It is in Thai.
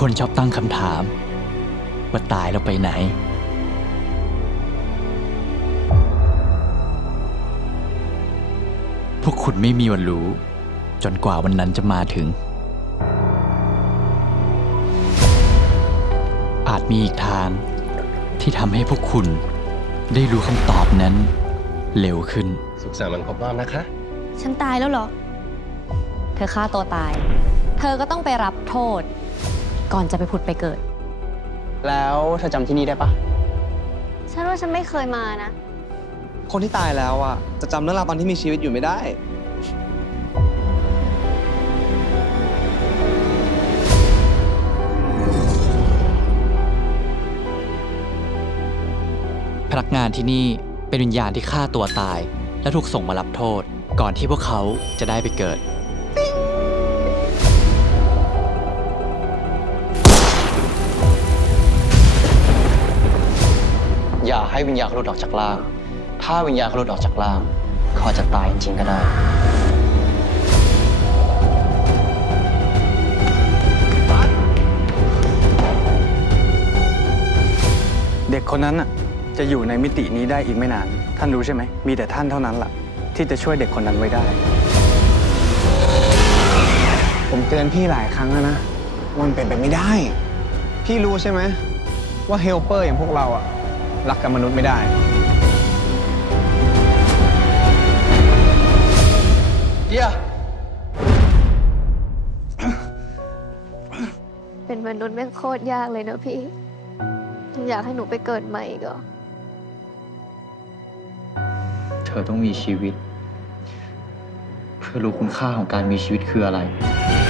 คนชอบตั้งคำถาม ว่าตายแล้วไปไหน พวกคุณไม่มีวันรู้ จนกว่าวันนั้นจะมาถึง อาจมีอีกทางที่ทำให้พวกคุณได้รู้คำตอบนั้น เร็วขึ้น สุขสันต์วันครบรอบนะคะ ฉันตายแล้วเหรอ เธอฆ่าตัวตาย เธอก็ต้องไปรับโทษ ก่อนจะไปผุดไปเกิด แล้วเธอจำที่นี่ได้ปะ ฉันว่าฉันไม่เคยมานะ คนที่ตายแล้วอะ จะจำเรื่องราวตอนที่มีชีวิตอยู่ไม่ได้ พนักงานที่นี่เป็นวิญญาณที่ฆ่าตัวตาย และถูกส่งมารับโทษ ก่อนที่พวกเขาจะได้ไปเกิด ให้วิญญาณเขาหลุดออกจากร่าง ถ้าวิญญาณเขาหลุดออกจากร่างเขาอาจจะตายจริงๆก็ได้ เด็กคนนั้นน่ะจะอยู่ในมิตินี้ได้อีกไม่นาน ท่านรู้ใช่ไหม มีแต่ท่านเท่านั้นล่ะ ที่จะช่วยเด็กคนนั้นไว้ได้ ผมเตือนพี่หลายครั้งแล้วนะว่ามันเป็นไปไม่ได้ พี่รู้ใช่ไหมว่าเฮลเปอร์อย่างพวกเราอะ รักกับมนุษย์ไม่ได้ เดี๋ยวเป็นมนุษย์แม่งโคตรยากเลยเนอะพี่ อยากให้หนูไปเกิดใหม่อีกเหรอเธอต้องมีชีวิต เพื่อรู้คุณค่าของการมีชีวิตคืออะไรพ